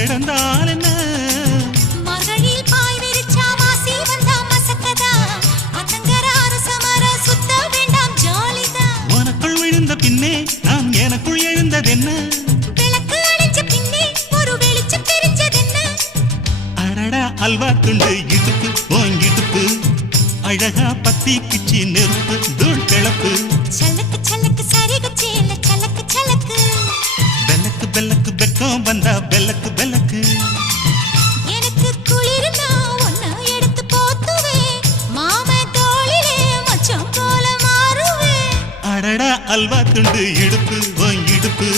கிடந்தால் என்ன மகளில் பாய் விரிச்சா வாசி வந்தா மசக்கதா அத்தங்கர அரசமர சுத்த வேண்டாம் ஜாலிதான் உனக்குள் விழுந்த பின்னே நான் எனக்குள் எழுந்ததென்ன விளக்கு அணைச்ச பின்னே ஒரு வெளிச்சம் தெரிஞ்சதென்ன அடடா அல்வா துண்டு இடுப்பு ஓங்கிடுப்பு அழகா பத்தி கிச்சி நெருப்பு தூள் கிளப்பு சலக்கு சலக்கு சரிகு சேல சலக்கு சலக்கு பெல்லக்கு பெல்லக்கு பெக்கம் வந்தா பெல்லக்கு பெல்லக்கு எனக்கு குளிர்னா ஒன்ன எடுத்து போத்துவே மாம தோளிலே மச்சம் போல மாறுவே அடடா அல்வா துண்டு இடுப்பு ஓங்கிடுப்பு